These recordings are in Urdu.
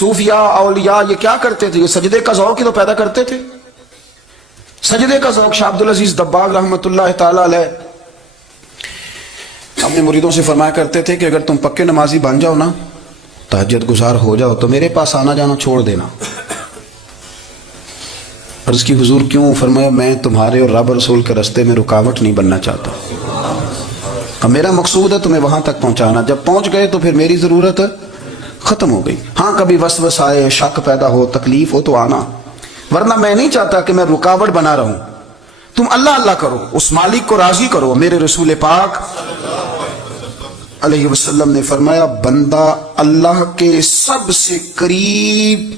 صوفیاء اولیاء یہ کیا کرتے تھے؟ یہ سجدے کا ذوق ہی تو پیدا کرتے تھے. سجدے کا ذوق. شاہ عبدالعزیز دباغ رحمۃ اللہ تعالی علیہ اپنے مریدوں سے فرمایا کرتے تھے کہ اگر تم پکے نمازی بن جاؤ نا، تہجد گزار ہو جاؤ، تو میرے پاس آنا جانا چھوڑ دینا. عرض کی حضور کیوں؟ فرمایا میں تمہارے اور رب رسول کے راستے میں رکاوٹ نہیں بننا چاہتا. اب میرا مقصود ہے تمہیں وہاں تک پہنچانا. جب پہنچ گئے تو پھر میری ضرورت ختم ہو گئی. ہاں کبھی وسوسہ آئے، شک پیدا ہو، تکلیف ہو تو آنا، ورنہ میں نہیں چاہتا کہ میں رکاوٹ بنا رہوں. تم اللہ اللہ کرو، اس مالک کو راضی کرو. میرے رسول پاک علیہ وسلم نے فرمایا بندہ اللہ کے سب سے قریب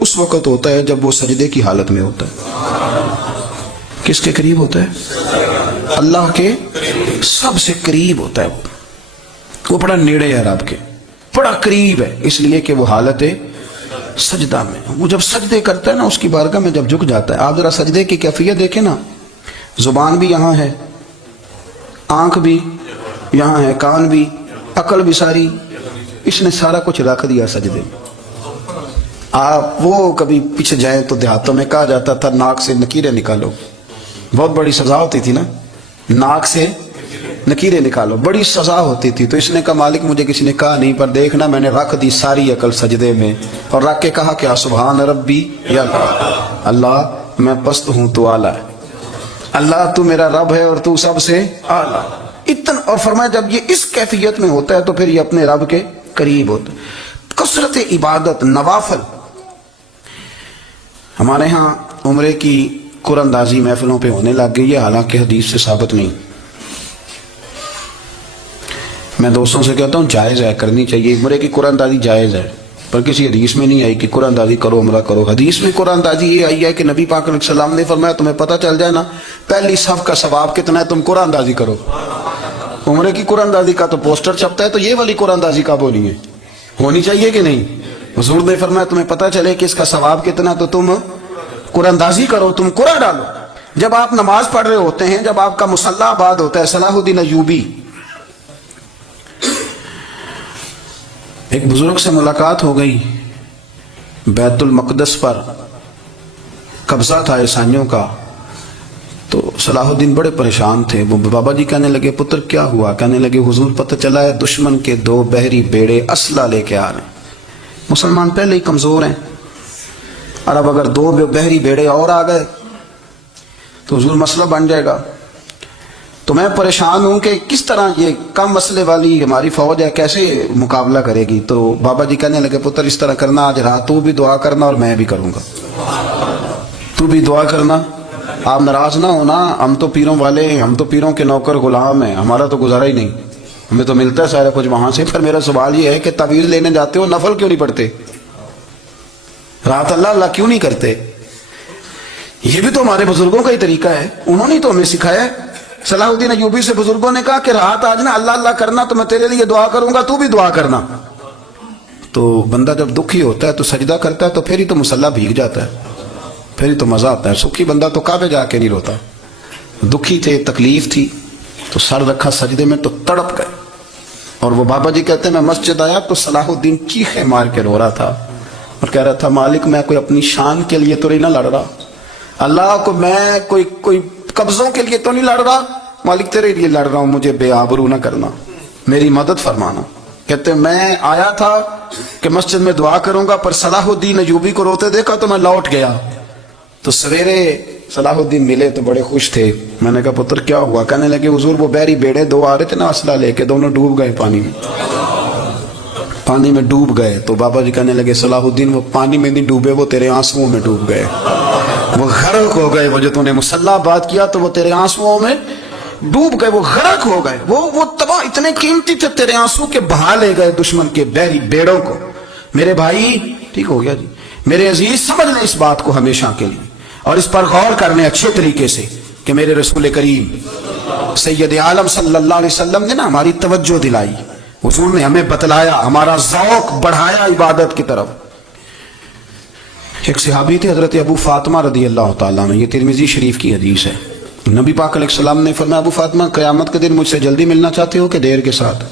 اس وقت ہوتا ہے جب وہ سجدے کی حالت میں ہوتا ہے. کس کے قریب ہوتا ہے؟ اللہ کے سب سے قریب ہوتا ہے. وہ بڑا نیڑے ہے رب کے، بڑا قریب ہے، اس لیے کہ وہ حالت سجدہ میں. وہ جب سجدے کرتا ہے نا، اس کی بارگاہ میں جب جھک جاتا ہے. آپ ذرا سجدے کی کیفیت دیکھیں نا. زبان بھی یہاں ہے، آنکھ بھی یہاں ہے، کان بھی، عقل بھی ساری، اس نے سارا کچھ رکھ دیا سجدے میں. آپ وہ کبھی پیچھے جائیں تو دیہاتوں میں کہا جاتا تھا ناک سے نکیریں نکالو. بہت بڑی سزا ہوتی تھی نا، ناک سے نکیریں نکالو، بڑی سزا ہوتی تھی. تو اس نے کہا مالک مجھے کسی نے کہا نہیں، پر دیکھنا میں نے رکھ دی ساری عقل سجدے میں، اور رکھ کے کہا کہ سبحان ربی یا اللہ میں پست ہوں تو اعلیٰ ہے، اللہ تو میرا رب ہے اور تو سب سے اعلیٰ. اتنا. اور فرمایا جب یہ اس کیفیت میں ہوتا ہے تو پھر یہ اپنے رب کے قریب ہوتا ہے. کثرت عبادت، نوافل. ہمارے ہاں عمرے کی قرآن اندازی محفلوں پہ ہونے لگ گئی ہے، حالانکہ حدیث سے ثابت نہیں. میں دوستوں سے کہتا ہوں جائز ہے، کرنی چاہیے. عمرے کی قرآن اندازی جائز ہے، پر کسی حدیث میں نہیں آئی کہ قرآن اندازی کرو عمرہ کرو. حدیث میں قرآن اندازی یہ آئی ہے کہ نبی پاک علیہ السلام نے فرمایا تمہیں پتہ چل جائے نا پہلی صف کا ثواب کتنا ہے، تم قرآن اندازی کرو. عمرے کی قرآن اندازی کا تو پوسٹر چھپتا ہے، تو یہ والی قرآن اندازی کب ہونی ہے؟ ہونی چاہیے کہ نہیں؟ حضور نے فرمایا تمہیں پتہ چلے کہ اس کا ثواب کتنا، تو تم قرآن اندازی کرو، تم قرآن ڈالو. جب آپ نماز پڑھ رہے ہوتے ہیں، جب آپ کا مصلی آباد ہوتا ہے. صلاح الدین ایوبی، ایک بزرگ سے ملاقات ہو گئی. بیت المقدس پر قبضہ تھا عیسائیوں کا. تو صلاح الدین بڑے پریشان تھے. وہ بابا جی کہنے لگے پتر کیا ہوا؟ کہنے لگے حضور پتہ چلا ہے دشمن کے 2 بحری بیڑے اسلحہ لے کے آ رہے ہیں. مسلمان پہلے ہی کمزور ہیں، اور اب اگر 2 بحری بیڑے اور آ گئے تو حضور مسئلہ بن جائے گا. تو میں پریشان ہوں کہ کس طرح یہ کم مسئلے والی ہماری فوج ہے کیسے مقابلہ کرے گی. تو بابا جی کہنے لگے پتر اس طرح کرنا، آج رات تو بھی دعا کرنا اور میں بھی کروں گا. تو بھی دعا کرنا. آپ ناراض نہ ہونا، ہم تو پیروں والے ہیں، ہم تو پیروں کے نوکر غلام ہیں، ہمارا تو گزارا ہی نہیں، ہمیں تو ملتا ہے سارا کچھ وہاں سے. پھر میرا سوال یہ ہے کہ تعویذ لینے جاتے ہو نفل کیوں نہیں پڑھتے؟ رات اللہ اللہ کیوں نہیں کرتے؟ یہ بھی تو ہمارے بزرگوں کا ہی طریقہ ہے، انہوں نے تو ہمیں سکھایا ہے. صلاح الدین ایوبی سے بزرگوں نے کہا کہ رات آج نا اللہ اللہ کرنا، تو میں تیرے لیے دعا کروں گا، تو بھی دعا کرنا. تو بندہ جب دکھی ہوتا ہے تو سجدہ کرتا ہے، تو پھر ہی تو مصلی بھیگ جاتا ہے، پھر ہی تو مزہ آتا ہے. سکھی بندہ تو کعبے جا کے نہیں روتا. دکھی تھے، تکلیف تھی، تو سر رکھا سجدے میں تو تڑپ گئے. اور وہ بابا جی کہتے ہیں میں مسجد آیا تو صلاح الدین چیخیں مار کے رو رہا تھا اور کہہ رہا تھا مالک میں کوئی اپنی شان کے لیے تو نہیں نہ لڑ رہا، اللہ کو میں کوئی قبضوں کے لیے تو نہیں لڑ رہا، مالک تیرے لیے لڑ رہا ہوں، مجھے بے آبرو نہ کرنا، میری مدد فرمانا. کہتے ہیں میں آیا تھا کہ مسجد میں دعا کروں گا، پر صلاح الدین ایوبی کو روتے دیکھا تو میں لوٹ گیا. تو سویرے صلاح الدین ملے تو بڑے خوش تھے. میں نے کہا پتر کیا ہوا؟ کہنے لگے حضور وہ بحری بیڑے 2 آ رہے تھے نا اسلحہ لے کے، دونوں ڈوب گئے پانی میں ڈوب گئے. تو بابا جی کہنے لگے صلاح الدین وہ پانی میں نہیں ڈوبے، وہ تیرے آنسوؤں میں ڈوب گئے، وہ غرق ہو گئے. وہ جو تو نے مصلی آباد کیا تو وہ تیرے آنسوؤں میں ڈوب گئے، وہ غرق ہو گئے، وہ تباہ، اتنے قیمتی تھے تیرے آنسو کے بہا لے گئے دشمن کے بحری بیڑوں کو. میرے بھائی ٹھیک ہو گیا جی، میرے عزیز سمجھ لیں اس بات کو ہمیشہ کے لیے، اور اس پر غور کرنے اچھے طریقے سے کہ میرے رسول کریم سید عالم صلی اللہ علیہ وسلم نے نا ہماری توجہ دلائی، حضور نے ہمیں بتلایا، ہمارا ذوق بڑھایا عبادت کی طرف. ایک صحابی تھے حضرت ابو فاطمہ رضی اللہ تعالیٰ عنہ، یہ ترمذی شریف کی حدیث ہے. نبی پاک علیہ السلام نے فرمایا ابو فاطمہ قیامت کے دن مجھ سے جلدی ملنا چاہتے ہو کہ دیر کے ساتھ؟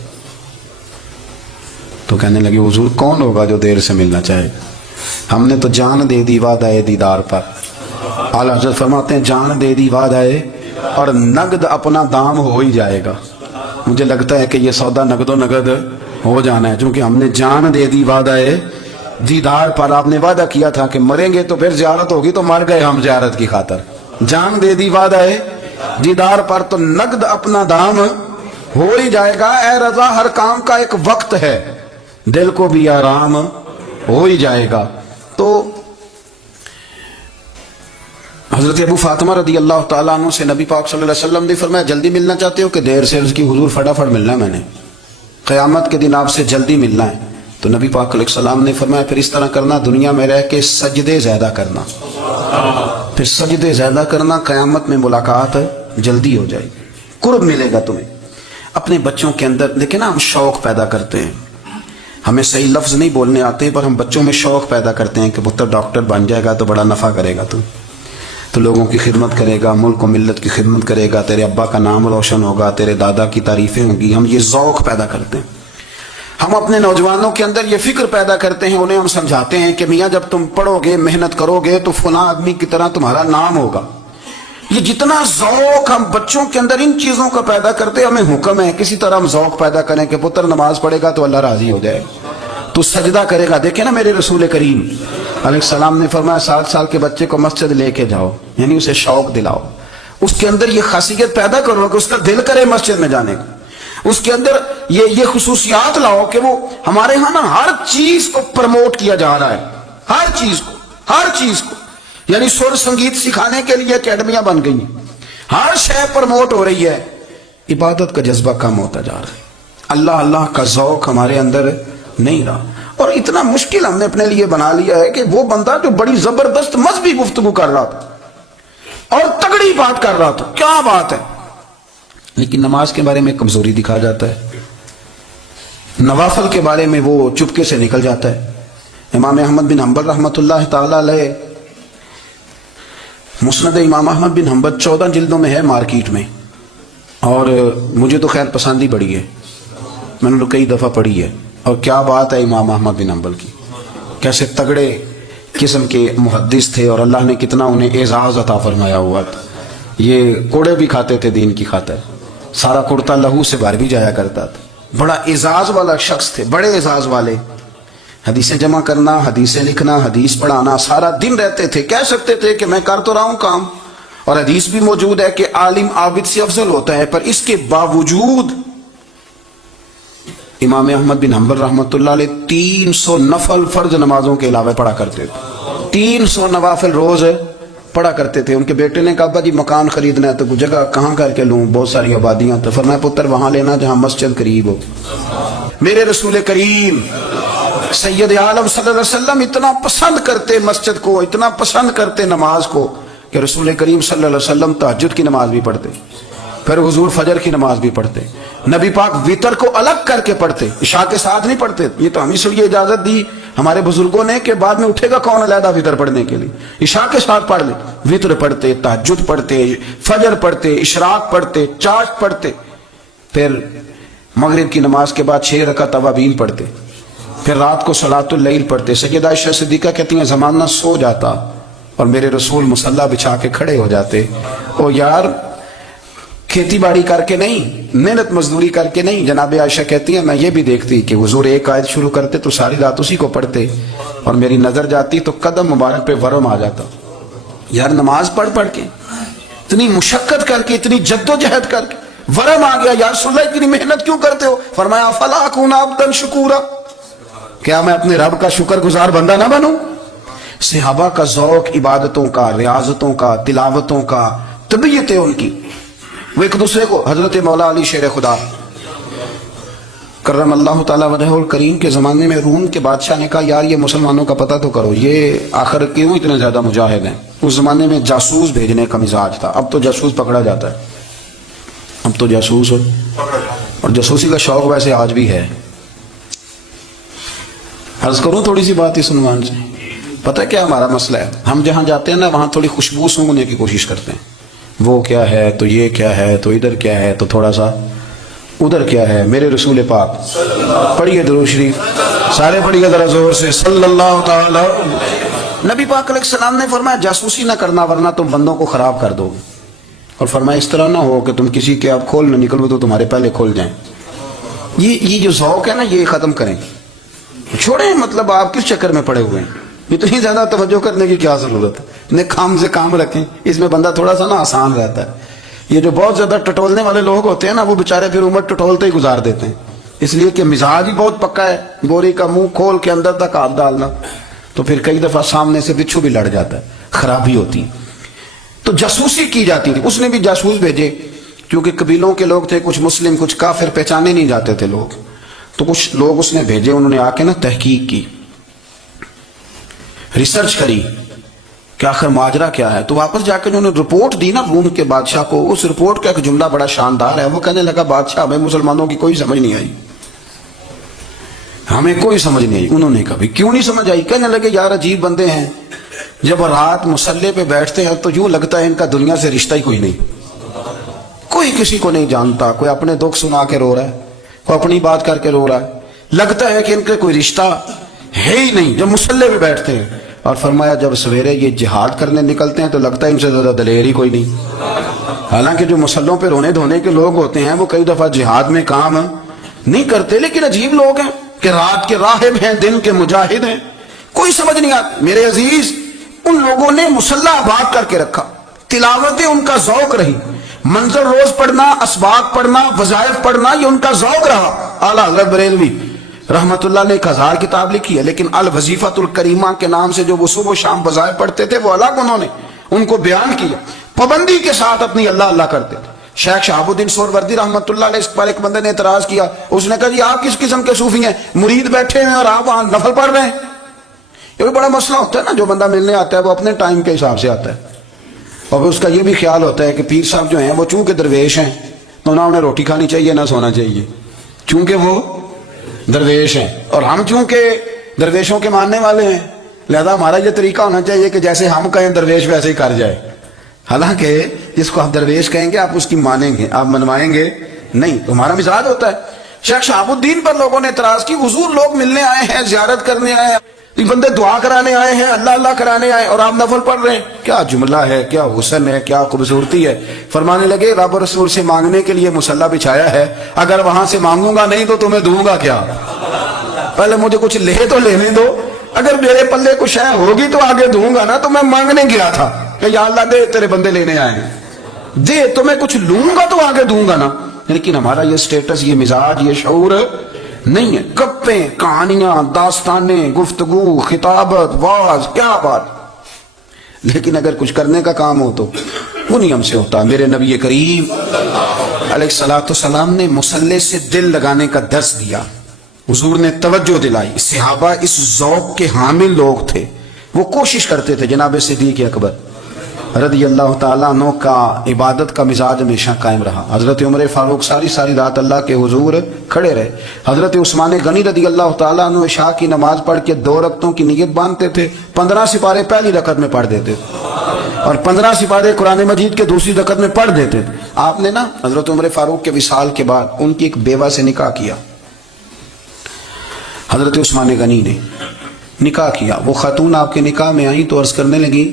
تو کہنے لگے حضور کون ہوگا جو دیر سے ملنا چاہے؟ ہم نے تو جان دے دی وعدہ دیدار پر. اعلیٰ حضرت فرماتے ہیں جان دے دی وعدہ اور نقد اپنا دام ہو ہی جائے گا. مجھے لگتا ہے کہ یہ سودا نقد و نقد ہو جانا ہے، چونکہ ہم نے جان دے دی وعدہ دیدار پر. آپ نے وعدہ کیا تھا کہ مریں گے تو پھر زیارت ہوگی، تو مر گئے ہم زیارت کی خاطر. جان دے دی وعدہ دیدار پر تو نقد اپنا دام ہو ہی جائے گا. اے رضا ہر کام کا ایک وقت ہے، دل کو بھی آرام ہو ہی جائے گا. تو حضرت ابو فاطمہ رضی اللہ تعالیٰ عنہ سے نبی پاک صلی اللہ علیہ وسلم نے فرمایا جلدی ملنا چاہتے ہو کہ دیر سے؟ اس کی حضور فٹافٹ ملنا ہے، میں نے قیامت کے دن آپ سے جلدی ملنا ہے. تو نبی پاک علیہ السلام نے فرمایا پھر اس طرح کرنا، دنیا میں رہ کے سجدے زیادہ کرنا، پھر سجدے زیادہ کرنا، قیامت میں ملاقات جلدی ہو جائے گی، قرب ملے گا تمہیں. اپنے بچوں کے اندر دیکھیں نا، ہم شوق پیدا کرتے ہیں، ہمیں صحیح لفظ نہیں بولنے آتے پر ہم بچوں میں شوق پیدا کرتے ہیں کہ پتر ڈاکٹر بن جائے گا تو بڑا نفع کرے گا، تو لوگوں کی خدمت کرے گا، ملک و ملت کی خدمت کرے گا، تیرے ابا کا نام روشن ہوگا، تیرے دادا کی تعریفیں ہوں گی. ہم یہ ذوق پیدا کرتے ہیں. ہم اپنے نوجوانوں کے اندر یہ فکر پیدا کرتے ہیں، انہیں ہم سمجھاتے ہیں کہ میاں جب تم پڑھو گے، محنت کرو گے تو فلاں آدمی کی طرح تمہارا نام ہوگا. یہ جتنا ذوق ہم بچوں کے اندر ان چیزوں کا پیدا کرتے ہیں، ہمیں حکم ہے کسی طرح ہم ذوق پیدا کریں کہ پتر نماز پڑھے گا تو اللہ راضی ہو جائے، تو سجدہ کرے گا. دیکھیں نا میرے رسول کریم علیہ السلام نے فرمایا 7 سال کے بچے کو مسجد لے کے جاؤ، یعنی اسے شوق دلاؤ، اس کے اندر یہ خاصیت پیدا کرو کہ اس کا دل کرے مسجد میں جانے کا. اس کے اندر یہ خصوصیات لاؤ کہ وہ ہمارے ہاں نا ہر چیز کو پروموٹ کیا جا رہا ہے، ہر چیز کو یعنی سر سنگیت سکھانے کے لیے اکیڈمیاں بن گئی ہیں، ہر شے پروموٹ ہو رہی ہے. عبادت کا جذبہ کم ہوتا جا رہا ہے، اللہ کا ذوق ہمارے اندر نہیں رہا. اور اتنا مشکل ہم نے اپنے لیے بنا لیا ہے کہ وہ بندہ جو بڑی زبردست مذہبی گفتگو کر رہا تھا اور تگڑی بات کر رہا تھا، کیا بات ہے، لیکن نماز کے بارے میں کمزوری دکھا جاتا ہے، نوافل کے بارے میں وہ چپکے سے نکل جاتا ہے. امام احمد بن حنبل رحمۃ اللہ تعالی علیہ، مسند امام احمد بن حنبل 14 جلدوں میں ہے مارکیٹ میں، اور مجھے تو خیر پسند ہی بڑی ہے، میں نے کئی دفعہ پڑھی ہے. اور کیا بات ہے امام احمد بن حنبل کی، کیسے تگڑے قسم کے محدث تھے اور اللہ نے کتنا انہیں اعزاز عطا فرمایا ہوا تھا. یہ کوڑے بھی کھاتے تھے دین کی خاطر، سارا کرتا لہو سے بھر بھی جایا کرتا تھا. بڑا اعزاز والا شخص تھے، بڑے اعزاز والے. حدیثیں جمع کرنا، حدیثیں لکھنا، حدیث پڑھانا، سارا دن رہتے تھے. کہہ سکتے تھے کہ میں کر تو رہا ہوں کام، اور حدیث بھی موجود ہے کہ عالم عابد سے افضل ہوتا ہے، پر اس کے باوجود امام احمد بن حنبل رحمۃ اللہ علیہ 300 نفل فرض نمازوں کے علاوہ پڑھا کرتے تھے. 300 نوافل روز پڑھا کرتے تھے. ان کے بیٹے نے کہا ابا جی مکان خریدنا ہے تو جگہ کہاں کر کے لوں، بہت ساری آبادیاں. تو فرمایا پتر وہاں لینا جہاں مسجد قریب ہو. میرے رسول کریم سید عالم صلی اللہ علیہ وسلم اتنا پسند کرتے مسجد کو، اتنا پسند کرتے نماز کو کہ رسول کریم صلی اللہ علیہ وسلم تہجد کی نماز بھی پڑھتے، پھر حضور فجر کی نماز بھی پڑھتے. نبی پاک وتر کو الگ کر کے پڑھتے، عشاء کے ساتھ نہیں پڑھتے. یہ تو ہمیں سے یہ اجازت دی ہمارے بزرگوں نے کہ بعد میں اٹھے گا کون علیحدہ وتر پڑھنے کے لیے، عشاء کے ساتھ پڑھ لے. وتر پڑھتے، تہجد پڑھتے، فجر پڑھتے، اشراق پڑھتے، چاشت پڑھتے، پھر مغرب کی نماز کے بعد 6 رکعت اوابین پڑھتے، پھر رات کو صلاۃ اللیل پڑھتے. سیدہ عائشہ صدیقہ کہتی ہیں زمانہ سو جاتا اور میرے رسول مصلی بچھا کے کھڑے ہو جاتے. او یار کھیتی باڑی کر کے نہیں، محنت مزدوری کر کے نہیں. جناب عائشہ کہتی ہیں میں یہ بھی دیکھتی کہ حضور ایک آیت شروع کرتے تو ساری رات اسی کو پڑھتے، اور میری نظر جاتی تو قدم مبارک پہ ورم آ جاتا. یار نماز پڑھ کے اتنی مشقت کر کے، اتنی جد و جہد کر کے ورم آ گیا. یا رسول اللہ اتنی محنت کیوں کرتے ہو؟ فرمایا فلا اکون عبدا شکورا، کیا میں اپنے رب کا شکر گزار بندہ نہ بنوں؟ صحابہ کا ذوق عبادتوں کا، ریاضتوں کا، تلاوتوں کا، طبیعت ہے ان کی. وہ ایک دوسرے کو، حضرت مولا علی شیر خدا کرم اللہ تعالیٰ وجہہ الکریم کے زمانے میں روم کے بادشاہ نے کہا یار یہ مسلمانوں کا پتہ تو کرو، یہ آخر کیوں اتنے زیادہ مجاہد ہیں. اس زمانے میں جاسوس بھیجنے کا مزاج تھا، اب تو جاسوس پکڑا جاتا ہے، اب تو جاسوس اور جاسوسی کا شوق ویسے آج بھی ہے. عرض کروں تھوڑی سی بات اس عنوان سے. پتہ کیا ہمارا مسئلہ ہے؟ ہم جہاں جاتے ہیں نا وہاں تھوڑی خوشبو سونگنے کی کوشش کرتے ہیں. وہ کیا ہے تو یہ کیا ہے تو ادھر کیا ہے تو تھوڑا سا ادھر کیا ہے؟ میرے رسول پاک. پڑھیے درود شریف سارے, پڑھیے ذرا زور سے, صلی اللہ تعالی. نبی پاک علیہ السلام نے فرمایا جاسوسی نہ کرنا ورنہ تم بندوں کو خراب کر دو گے. اور فرمایا اس طرح نہ ہو کہ تم کسی کے آپ کھول نہ نکلو تو تمہارے پہلے کھول جائیں. یہ جو ذوق ہے نا یہ ختم کریں, چھوڑیں. مطلب آپ کس چکر میں پڑے ہوئے ہیں؟ اتنی زیادہ توجہ کرنے کی کیا ضرورت ہے؟ اپنے کام سے کام رکھیں, اس میں بندہ تھوڑا سا نا آسان رہتا ہے. یہ جو بہت زیادہ ٹٹولنے والے لوگ ہوتے ہیں نا وہ بےچارے پھر عمر ٹٹولتے ہی گزار دیتے ہیں, اس لیے کہ مزاج ہی بہت پکا ہے. بوری کا منہ کھول کے اندر تک ہاتھ ڈالنا تو پھر کئی دفعہ سامنے سے بچھو بھی لڑ جاتا ہے, خرابی ہوتی. تو جاسوسی کی جاتی تھی. اس نے بھی جاسوس بھیجے کیونکہ قبیلوں کے لوگ تھے, کچھ مسلم کچھ کافر, پہچانے نہیں جاتے تھے لوگ. تو کچھ لوگ اس نے بھیجے, انہوں نے آ کے نا تحقیق کی, ریسرچ کری کہ آخر ماجرا کیا ہے. تو واپس جا کے انہوں نے رپورٹ دی نا روم کے بادشاہ کو. اس رپورٹ کا ایک جملہ بڑا شاندار ہے. وہ کہنے لگا بادشاہ ہمیں مسلمانوں کی کوئی سمجھ نہیں آئی, ہمیں کوئی سمجھ نہیں آئی. انہوں نے کہا کیوں نہیں سمجھ آئی؟ کہنے لگے یار عجیب بندے ہیں, جب رات مصلے پہ بیٹھتے ہیں تو یوں لگتا ہے ان کا دنیا سے رشتہ ہی کوئی نہیں, کوئی کسی کو نہیں جانتا. کوئی اپنے دکھ سنا کے رو رہا ہے, کوئی اپنی بات کر کے رو رہا ہے, لگتا ہے کہ ان کے کوئی رشتہ ہے ہی نہیں جب مصلے پہ بیٹھتے ہیں. اور فرمایا جب سویرے یہ جہاد کرنے نکلتے ہیں تو لگتا ہے ان سے زیادہ دلیر ہی کوئی نہیں. حالانکہ جو مسلوں پہ رونے دھونے کے لوگ ہوتے ہیں وہ کئی دفعہ جہاد میں کام نہیں کرتے, لیکن عجیب لوگ ہیں کہ رات کے راہب ہیں, دن کے مجاہد ہیں, کوئی سمجھ نہیں آتی. میرے عزیز, ان لوگوں نے مسلح آباد کر کے رکھا, تلاوتیں ان کا ذوق رہی, منظر روز پڑھنا, اسباق پڑھنا, وظائف پڑھنا, یہ ان کا ذوق رہا. اعلیٰ حضرت بریلوی رحمت اللہ نے ایک 1000 کتاب لکھی ہے, لیکن الوظیفۃ الکریمہ کے نام سے جو وہ صبح و شام وظائف پڑھتے تھے وہ الگ انہوں نے ان کو بیان کیا. پابندی کے ساتھ اپنی اللہ اللہ کرتے تھے. شیخ شہاب الدین سہروردی رحمت اللہ علیہ, اس پر ایک بندے نے اعتراض کیا. اس نے کہا جی آپ کس قسم کے صوفی ہیں, مرید بیٹھے ہیں اور آپ وہاں نفل پڑھ رہے ہیں. یہ بھی بڑا مسئلہ ہوتا ہے نا, جو بندہ ملنے آتا ہے وہ اپنے ٹائم کے حساب سے آتا ہے, اور اس کا یہ بھی خیال ہوتا ہے کہ پیر صاحب جو ہیں وہ چونکہ درویش ہیں تو نہ انہیں روٹی کھانی چاہیے نہ سونا چاہیے, چونکہ وہ درویش ہیں, اور ہم چونکہ درویشوں کے ماننے والے ہیں لہذا ہمارا یہ طریقہ ہونا چاہیے کہ جیسے ہم کہیں درویش ویسے ہی کر جائے. حالانکہ جس کو آپ درویش کہیں گے آپ اس کی مانیں گے, آپ منوائیں گے نہیں, تو ہمارا مزاج ہوتا ہے. شیخ شہاب الدین پر لوگوں نے اعتراض کی, حضور لوگ ملنے آئے ہیں, زیارت کرنے آئے ہیں, یہ بندے دعا کرانے آئے ہیں, اللہ اللہ کرانے آئے, اور آپ نفل پڑھ رہے ہیں, کیا جملہ ہے, کیا حسن ہے, کیا خوبصورتی ہے. فرمانے لگے رب رسول سے مانگنے کے لیے مصلی بچھایا ہے, اگر وہاں سے مانگوں گا نہیں تو تمہیں دوں گا کیا؟ پہلے مجھے کچھ لے تو لینے دو, اگر میرے پلے کچھ ہے ہوگی تو آگے دوں گا نا. تو میں مانگنے گیا تھا کہ یا اللہ دے, تیرے بندے لینے آئے ہیں, دے, تو میں کچھ لوں گا تو آگے دوں گا نا. لیکن ہمارا یہ سٹیٹس, یہ مزاج, یہ شعور نہیں ہے. گپیں, کہانیاں, داستانیں, گفتگو, خطابت, واز, کیا بات. لیکن اگر کچھ کرنے کا کام ہو تو وہ نہیں ہم سے ہوتا. میرے نبی کریم علیہ الصلوۃ والسلام نے مصلی سے دل لگانے کا درس دیا, حضور نے توجہ دلائی. صحابہ اس ذوق کے حامل لوگ تھے, وہ کوشش کرتے تھے. جناب صدیق اکبر رضی اللہ تعالیٰ عنہ کا عبادت کا مزاج ہمیشہ قائم رہا. حضرت عمر فاروق ساری رات اللہ کے حضور کھڑے رہے. حضرت عثمان غنی رضی اللہ تعالیٰ عنہ عشاء کی نماز پڑھ کے 2 رکعتوں کی نیت باندھتے تھے, 15 سپارے پہلی رکعت میں پڑھ دیتے تھے اور 15 سپارے قرآن مجید کے دوسری رکعت میں پڑھ دیتے تھے. آپ نے نا حضرت عمر فاروق کے وصال کے بعد ان کی ایک بیوہ سے نکاح کیا. حضرت عثمان غنی نے نکاح کیا. وہ خاتون آپ کے نکاح میں آئیں تو عرض کرنے لگی,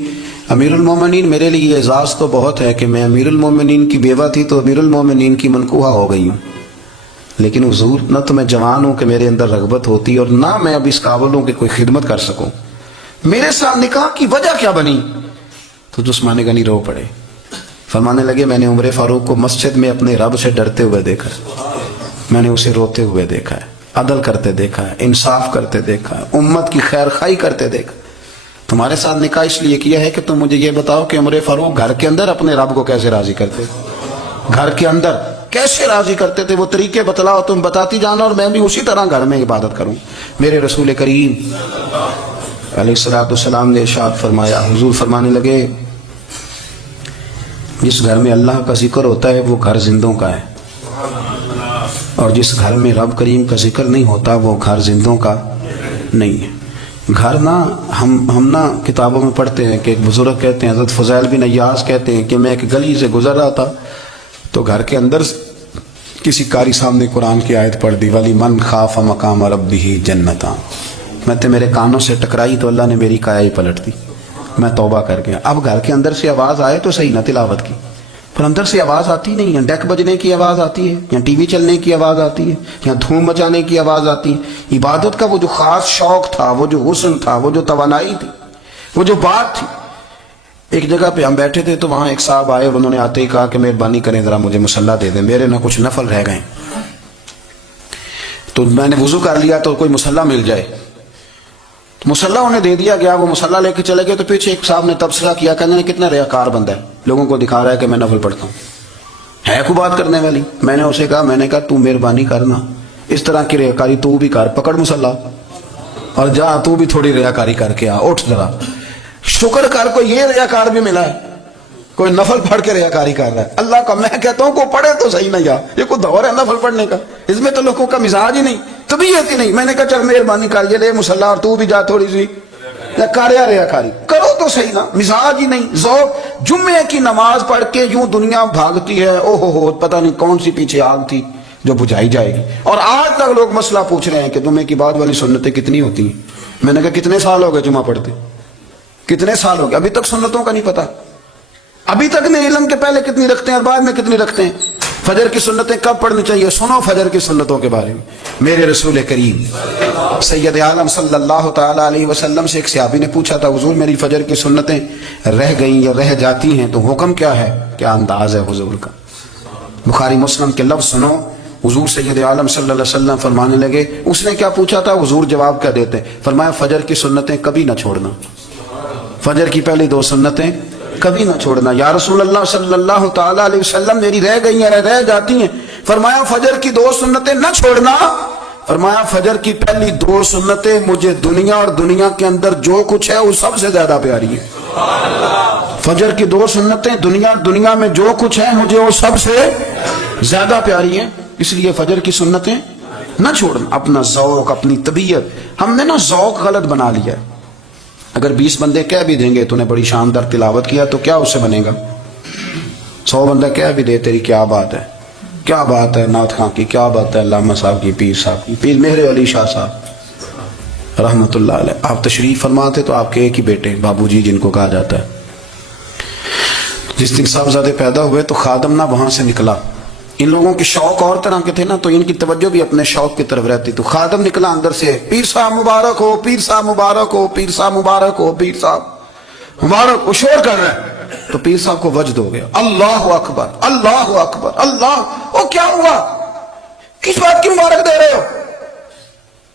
امیر المومنین میرے لیے اعزاز تو بہت ہے کہ میں امیر المومنین کی بیوہ تھی تو امیر المومنین کی منکوحہ ہو گئی ہوں, لیکن حضور نہ تو میں جوان ہوں کہ میرے اندر رغبت ہوتی اور نہ میں اب اس قابل ہوں کہ کوئی خدمت کر سکوں. میرے ساتھ نکاح کی وجہ کیا بنی؟ تو عثمان غنی رو پڑے. فرمانے لگے میں نے عمر فاروق کو مسجد میں اپنے رب سے ڈرتے ہوئے دیکھا, میں نے اسے روتے ہوئے دیکھا ہے, عدل کرتے دیکھا ہے, انصاف کرتے دیکھا ہے, امت کی خیر خواہی کرتے دیکھا. تمہارے ساتھ نکاح اس لیے کیا ہے کہ تم مجھے یہ بتاؤ کہ عمر فاروق گھر کے اندر اپنے رب کو کیسے راضی کرتے, گھر کے اندر کیسے راضی کرتے تھے, وہ طریقے بتلاؤ, تم بتاتی جانا اور میں بھی اسی طرح گھر میں عبادت کروں. میرے رسول کریم علیہ الصلوۃ والسلام نے ارشاد فرمایا, حضور فرمانے لگے جس گھر میں اللہ کا ذکر ہوتا ہے وہ گھر زندوں کا ہے, اور جس گھر میں رب کریم کا ذکر نہیں ہوتا وہ گھر زندوں کا نہیں ہے. گھر نا ہم نا کتابوں میں پڑھتے ہیں کہ ایک بزرگ کہتے ہیں, حضرت فضیل بن عیاض کہتے ہیں کہ میں ایک گلی سے گزر رہا تھا تو گھر کے اندر کسی قاری صاحب نے قرآن کی آیت پڑھ دی ولی من خاف مقام ربہ جنتاں، میں تے میرے کانوں سے ٹکرائی تو اللہ نے میری کایا ہی پلٹ دی، میں توبہ کر گیا۔ اب گھر کے اندر سے آواز آئے تو صحیح نہ تلاوت کی، پر اندر سے آواز آتی نہیں ہے، ڈیک بجنے کی آواز آتی ہے، یا ٹی وی چلنے کی آواز آتی ہے، یا دھوم مچانے کی آواز آتی ہے۔ عبادت کا وہ جو خاص شوق تھا، وہ جو حسن تھا، وہ جو توانائی تھی، وہ جو بات تھی۔ ایک جگہ پہ ہم بیٹھے تھے تو وہاں ایک صاحب آئے اور انہوں نے آتے ہی کہا کہ مہربانی کریں ذرا مجھے مصلی دے دیں، میرے نہ کچھ نفل رہ گئے۔ تو میں نے وضو کر لیا تو کوئی مصلی مل جائے، مصلی انہیں دے دیا گیا، وہ مصلی لے کے چلے گئے۔ تو پیچھے ایک صاحب نے تبصرہ کیا، کہنے کتنا ریاکار بندہ ہے، لوگوں کو دکھا رہا ہے کہ میں نفل پڑھتا ہوں، ہے کوئی بات کرنے والی؟ میں نے اسے کہا تو مہربانی کرنا اس طرح کی ریاکاری تو بھی کر، پکڑ مصلی اور جا تو بھی تھوڑی ریاکاری کر کے آ، اٹھ ذرا شکر کر، کوئی یہ ریاکار بھی ملا ہے، کوئی نفل پڑھ کے ریاکاری کر رہا ہے۔ اللہ کا میں کہتا ہوں کو پڑھے تو صحیح نہ، یہ کوئی دور ہے نفل پڑھنے کا؟ اس میں تو لوگوں کا مزاج ہی نہیں، طبیعت ہی نہیں۔ میں نے کہا چل مہربانی کر یہ لے مصلی اور تو بھی جا تھوڑی سی ریاکاری کرو تو صحیح نا، مزاج ہی نہیں، ذوق۔ جمعے کی نماز پڑھ کے یوں دنیا بھاگتی ہے، او ہو پتہ نہیں کون سی پیچھے آگ تھی جو بجھائی جائے گی، اور آج تک لوگ مسئلہ پوچھ رہے ہیں کہ جمعے کی بعد والی سنتیں کتنی ہوتی ہیں۔ میں نے کہا کتنے سال ہو گئے جمعہ پڑھتے، کتنے سال ہو گئے، ابھی تک سنتوں کا نہیں پتا، ابھی تک نہیں علم کے پہلے کتنی رکھتے ہیں اور بعد میں کتنی رکھتے ہیں۔ فجر کی سنتیں کب پڑھنی چاہیے؟ سنو فجر کی سنتوں کے بارے میں۔ میرے رسول کریم سید عالم صلی اللہ تعالی علیہ وسلم سے ایک صحابی نے پوچھا تھا حضور میری فجر کی سنتیں رہ گئیں یا رہ جاتی ہیں تو حکم کیا ہے؟ کیا انداز ہے حضور کا؟ بخاری مسلم کے لفظ سنو، حضور سید عالم صلی اللہ علیہ وسلم فرمانے لگے، اس نے کیا پوچھا تھا؟ حضور جواب کیا دیتے؟ فرمایا فجر کی سنتیں کبھی نہ چھوڑنا، فجر کی پہلی 2 سنتیں کبھی نہ چھوڑنا۔ یا رسول اللہ صلی اللہ تعالی علیہ وسلم میری رہ گئی ہیں، رہ جاتی ہیں۔ فرمایا فجر کی 2 سنتیں نہ چھوڑنا، فرمایا فجر کی پہلی 2 سنتیں مجھے دنیا اور دنیا کے اندر جو کچھ ہے وہ سب سے زیادہ پیاری ہے۔ فجر کی 2 سنتیں دنیا میں جو کچھ ہے مجھے وہ سب سے زیادہ پیاری ہیں، اس لیے فجر کی سنتیں نہ چھوڑنا۔ اپنا ذوق، اپنی طبیعت، ہم نے نا ذوق غلط بنا لیا ہے۔ اگر 20 بندے کہہ بھی دیں گے تو نے بڑی شاندار تلاوت کیا تو کیا اس سے بنے گا؟ 100 بندہ کہہ بھی دے تیری کیا بات ہے، کیا بات ہے نعت خاں کی، کیا بات ہے علامہ صاحب کی، پیر صاحب کی، پیر مہر علی شاہ صاحب رحمۃ اللہ علیہ۔ آپ تشریف فرما تھے تو آپ کے ایک ہی بیٹے بابو جی جن کو کہا جاتا ہے، جس دن صاحبزادے پیدا ہوئے تو خادم نہ وہاں سے نکلا، ان لوگوں کے شوق اور طرح کے تھے نا تو ان کی توجہ بھی اپنے شوق کی طرف رہتی، تو خادم نکلا اندر سے، پیر صاحب مبارک ہو، پیر صاحب مبارک ہو، پیر صاحب مبارک ہو، پیر صاحب مبارک ہو، شور کر رہا ہے۔ تو پیر صاحب کو وجد ہو گیا، اللہ اکبر اللہ اکبر اللہ، وہ کیا ہوا، کس بات کی مبارک دے رہے ہو؟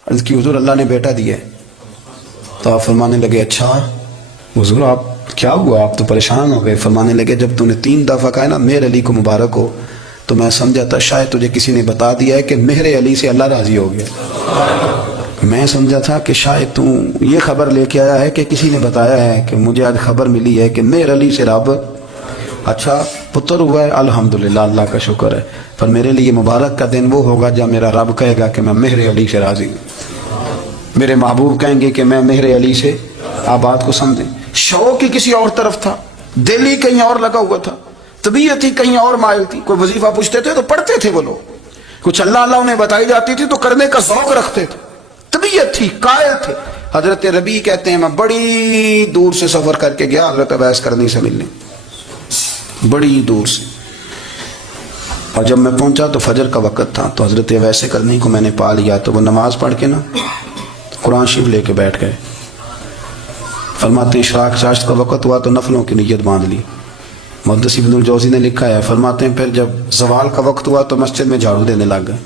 عرض کی حضور اللہ نے بیٹا دیا ہے۔ تو آپ فرمانے لگے اچھا حضور آپ کیا ہوا، آپ تو پریشان ہو گئے۔ فرمانے لگے جب تو نے 3 دفعہ کہا نا مہر علی کو مبارک ہو تو میں سمجھا تھا شاید تجھے کسی نے بتا دیا ہے کہ مہر علی سے اللہ راضی ہو گیا، میں سمجھا تھا کہ شاید تو یہ خبر لے کے آیا ہے کہ کسی نے بتایا ہے کہ مجھے آج خبر ملی ہے کہ مہر علی سے رب اچھا پتر ہوا ہے، الحمدللہ اللہ کا شکر ہے، پر میرے لیے مبارک کا دن وہ ہوگا جب میرا رب کہے گا کہ میں مہر علی سے راضی ہوں، میرے محبوب کہیں گے کہ میں مہر علی سے۔ آپ بات کو سمجھیں، شوق ہی کسی اور طرف تھا، دل ہی کہیں اور لگا ہوا تھا، طبیعت ہی کہیں اور مائل تھی۔ کوئی وظیفہ پوچھتے تھے تو پڑھتے تھے وہ لوگ، کچھ اللہ اللہ انہیں بتائی جاتی تھی تو کرنے کا ذوق رکھتے تھے، طبیعت تھی، قائل تھے۔ حضرت ربیع کہتے ہیں میں بڑی دور سے سفر کر کے گیا حضرت اویس کرنی سے ملنے، بڑی دور سے، اور جب میں پہنچا تو فجر کا وقت تھا، تو حضرت اویس کرنی کو میں نے پا لیا، تو وہ نماز پڑھ کے نا قرآن شریف لے کے بیٹھ گئے۔ فرماتے ہیں اشراق چاشت کا وقت ہوا تو نفلوں کی نیت باندھ لی۔ محدث ابن الجوزی نے لکھا ہے، فرماتے ہیں پھر جب زوال کا وقت ہوا تو مسجد میں جھاڑو دینے لگ گئے،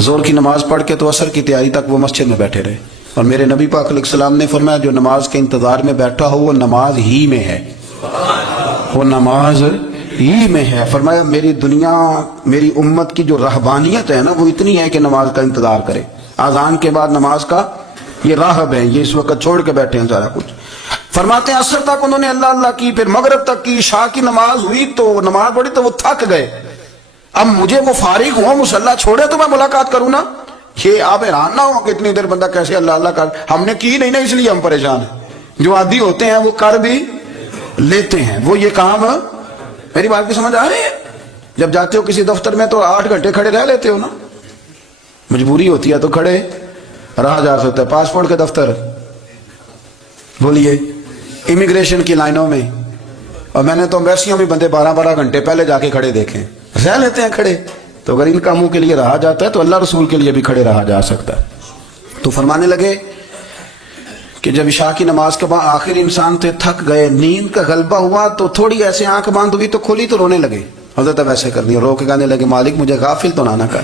زور کی نماز پڑھ کے تو عصر کی تیاری تک وہ مسجد میں بیٹھے رہے، اور میرے نبی پاک علیہ السلام نے فرمایا جو نماز کے انتظار میں بیٹھا ہو وہ نماز ہی میں ہے، وہ نماز ہی میں ہے۔ فرمایا میری دنیا میری امت کی جو رہبانیت ہے نا وہ اتنی ہے کہ نماز کا انتظار کرے، اذان کے بعد نماز کا یہ راہب ہے، یہ اس وقت چھوڑ کے بیٹھے ہیں سارا کچھ۔ فرماتے ہیں عصر تک انہوں نے اللہ اللہ کی، پھر مغرب تک کی، عشاء کی نماز ہوئی تو نماز پڑھی تو وہ تھک گئے، اب مجھے وہ فارغ ہوں مصلی چھوڑے تو میں ملاقات کروں نا۔ یہ آپ حیران نہ ہو کہ اتنی دیر بندہ کیسے اللہ اللہ کر، ہم نے کی نہیں نا اس لیے ہم پریشان ہیں، جو عادی ہوتے ہیں وہ کر بھی لیتے ہیں، وہ یہ کام، میری بات کی سمجھ آ رہی ہے؟ جب جاتے ہو کسی دفتر میں تو 8 گھنٹے کھڑے رہ لیتے ہو نا, مجبوری ہوتی ہے تو کھڑے رہا جا سکتا ہے. پاسپورٹ کے دفتر بولیے, امیگریشن کی لائنوں میں, اور میں نے تو امبیسیوں میں بندے 12 گھنٹے پہلے جا کے کھڑے دیکھے, رہ لیتے ہیں کھڑے. تو اگر ان کاموں کے لیے رہا جاتا ہے تو اللہ رسول کے لیے بھی کھڑے رہا جا سکتا ہے. تو فرمانے لگے کہ جب عشاء کی نماز کے بعد آخر انسان تھے, تھک گئے, نیند کا غلبہ ہوا, تو تھوڑی ایسے آنکھ بند ہوئی تو کھلی تو رونے لگے. حضرت ویسے کر دیا, رو کے کہنے لگے مالک مجھے غافل تو نہ کر,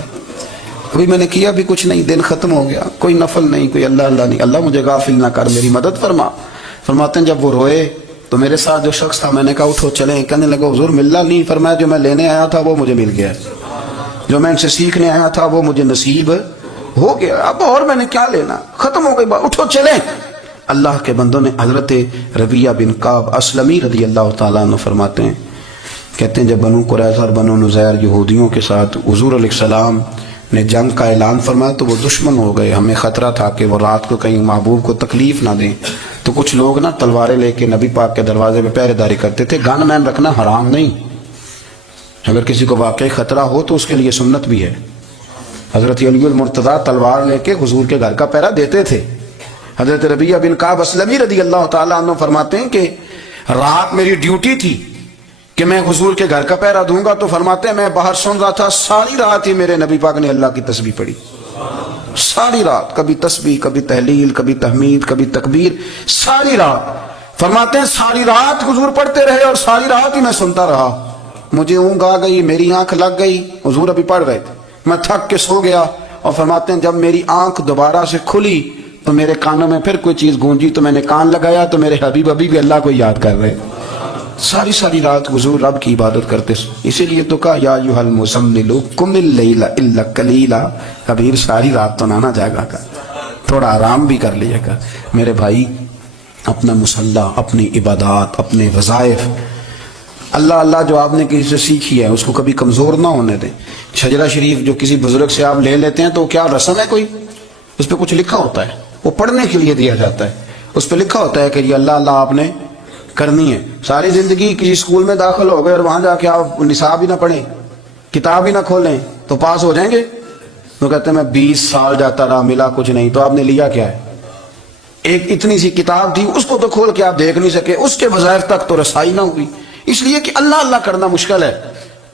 ابھی میں نے کیا بھی کچھ نہیں, دن ختم ہو گیا, کوئی نفل نہیں, کوئی اللہ اللہ نہیں, اللہ مجھے غافل نہ کر, میری مدد فرما. فرماتے ہیں جب وہ روئے تو میرے ساتھ جو شخص تھا, میں نے کہا اٹھو چلیں. کہنے لگا حضور ملا نہیں. فرمایا جو میں لینے آیا تھا وہ مجھے مل گیا, جو میں ان سے سیکھنے آیا تھا وہ مجھے نصیب ہو گیا, اب اور میں نے کیا لینا, ختم ہو گئی بات, اٹھو چلیں. اللہ کے بندوں نے حضرت ربیعہ بن کعب اسلمی رضی اللہ تعالیٰ عنہ فرماتے ہیں, کہتے ہیں جب بنو قریظہ اور بنو نذیر یہودیوں کے ساتھ حضور علیہ السلام نے جنگ کا اعلان فرمایا تو وہ دشمن ہو گئے. ہمیں خطرہ تھا کہ وہ رات کو کہیں محبوب کو تکلیف نہ دیں, تو کچھ لوگ نا تلواریں لے کے نبی پاک کے دروازے پہ پہرے داری کرتے تھے. گن مین رکھنا حرام نہیں, اگر کسی کو واقعی خطرہ ہو تو اس کے لیے سنت بھی ہے. حضرت علی المرتضیٰ تلوار لے کے حضور کے گھر کا پہرا دیتے تھے. حضرت ربیعہ بن کعب اسلمی رضی اللہ تعالیٰ عنہ فرماتے ہیں کہ رات میری ڈیوٹی تھی کہ میں حضور کے گھر کا پہرا دوں گا. تو فرماتے ہیں میں باہر سن رہا تھا, ساری رات ہی میرے نبی پاک نے اللہ کی تسبیح پڑھی, ساری رات, کبھی تسبیح, کبھی تحلیل, کبھی تحمید, کبھی تکبیر, ساری رات. فرماتے ہیں ساری رات حضور پڑھتے رہے اور ساری رات ہی میں سنتا رہا. مجھے اونگ آ گئی, میری آنکھ لگ گئی, حضور ابھی پڑھ رہے تھے, میں تھک کے سو گیا. اور فرماتے ہیں جب میری آنکھ دوبارہ سے کھلی تو میرے کانوں میں پھر کوئی چیز گونجی, تو میں نے کان لگایا تو میرے حبیب ابھی بھی اللہ کو یاد کر رہے. ساری رات حضور رب کی عبادت کرتے. اسی لیے تو کہا یا ایھا المزمل قم اللیل الا قلیلا, کبیر ساری رات تو نہ جاگا کر, تھوڑا آرام بھی کر لیا کر. میرے بھائی اپنا مصلی, اپنی عبادات, اپنے وظائف, اللہ اللہ جو آپ نے کسی سے سیکھی ہے اس کو کبھی کمزور نہ ہونے دیں. شجرہ شریف جو کسی بزرگ سے آپ لے لیتے ہیں تو کیا رسم ہے کوئی, اس پہ کچھ لکھا ہوتا ہے, وہ پڑھنے کے لیے دیا جاتا ہے, اس پہ لکھا ہوتا ہے کہ یہ اللہ اللہ آپ نے کرنی ہے. ساری زندگی کسی اسکول میں داخل ہو گئے اور وہاں جا کے آپ نصاب ہی نہ پڑھیں, کتاب ہی نہ کھولیں تو پاس ہو جائیں گے. تو کہتے ہیں میں 20 سال جاتا رہا ملا کچھ نہیں. تو آپ نے لیا کیا ہے, ایک اتنی سی کتاب تھی, اس کو تو کھول کے آپ دیکھ نہیں سکے, اس کے وظائف تک تو رسائی نہ ہوئی. اس لیے کہ اللہ اللہ کرنا مشکل ہے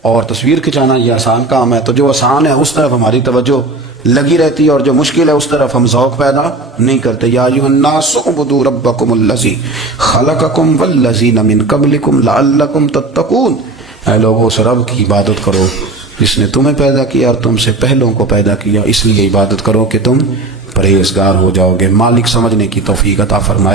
اور تصویر کھنچانا یہ آسان کام ہے. تو جو آسان ہے اس طرف ہماری توجہ لگی رہتی ہے اور جو مشکل ہے اس طرف ہم ذوق پیدا نہیں کرتے. یا ایھا الناس اعبدوا ربکم الذی خلقکم والذین من قبلکم لعلکم تتقون, اے لوگوں اس رب کی عبادت کرو جس نے تمہیں پیدا کیا اور تم سے پہلوں کو پیدا کیا, اس لیے عبادت کرو کہ تم پرہیزگار ہو جاؤ گے. مالک سمجھنے کی توفیق عطا فرمائے.